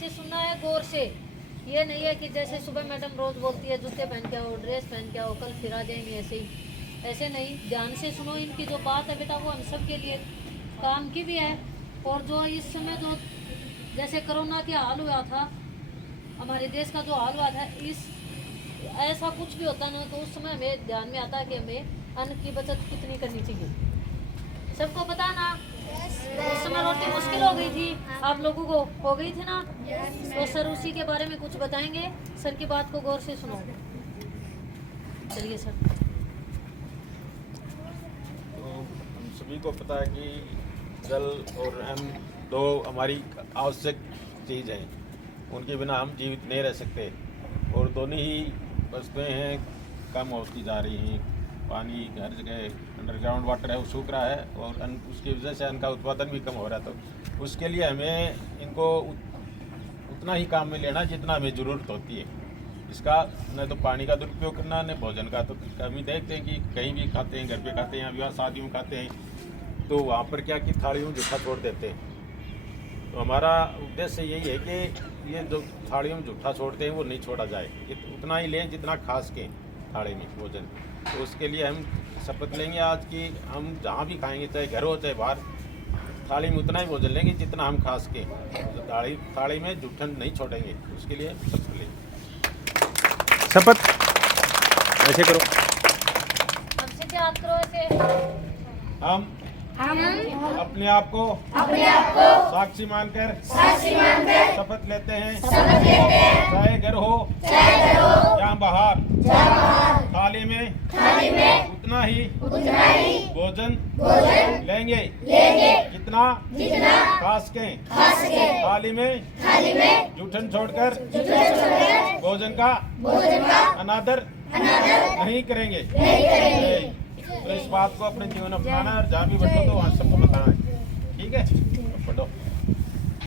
से सुनना है, गौर से। ये नहीं है कि जैसे सुबह मैडम रोज बोलती है जूते पहन के आओ, ड्रेस पहन के आओ, कल फिर आ जाएंगे ऐसे ही। ऐसे नहीं, ध्यान से सुनो। इनकी जो बात है बेटा वो हम सब के लिए काम की भी है। और जो इस समय जो जैसे कोरोना के हाल हुआ था, हमारे देश का जो हाल हुआ था, इस ऐसा कुछ भी होता ना तो उस समय हमें ध्यान में आता है कि हमें अन्न की बचत कितनी करनी चाहिए। सबको पता ना, उस समय रोटी मुश्किल हो गई थी, आप लोगों को हो गई थी ना। तो सर उसी के बारे में कुछ बताएंगे। सर की बात को गौर से सुनो। चलिए सर। तो हम सभी को पता है कि जल और अन्न दो हमारी आवश्यक चीज़ हैं, उनके बिना हम जीवित नहीं रह सकते। और दोनों ही वस्तुएं हैं कम होती जा रही हैं। पानी हर जगह अंडरग्राउंड वाटर है वो सूख रहा है, और उसकी वजह से अन्न का उत्पादन भी कम हो रहा है। तो उसके लिए हमें इनको उतना ही काम में लेना जितना हमें ज़रूरत होती है। इसका न तो पानी का दुरुपयोग करना, न भोजन का। तो कभी देखते हैं कि कहीं भी खाते हैं, घर पे खाते हैं या विवाह शादियों में खाते हैं, तो वहाँ पर क्या कि थालियों में जूठा छोड़ देते हैं। तो हमारा उद्देश्य यही है कि ये जो थालियों में जूठा छोड़ते हैं वो नहीं छोड़ा जाए, उतना ही लें जितना खास के थाली में भोजन। तो उसके लिए हम शपथ लेंगे आज कि हम जहाँ भी खाएंगे, चाहे घर हो चाहे बाहर, थाली में उतना ही भोजन लेंगे जितना हम खास के। तो थाली में जूठन नहीं छोड़ेंगे, उसके लिए शपथ लेंगे। शपथ ऐसे करो। हमसे क्या याद करो ऐसे। हम अपने आप को साक्षी मानकर शपथ लेते हैं, चाहे घर हो या बाहर, थाली में उतना ही भोजन लेंगे जितना खास के। थाली में जूठन छोड़कर भोजन का अनादर नहीं करेंगे। तो इस बात को अपने जीवन में अपनाना है, और जहाँ भी बैठो तो वहाँ सबको बताना है। ठीक है, पढ़ो।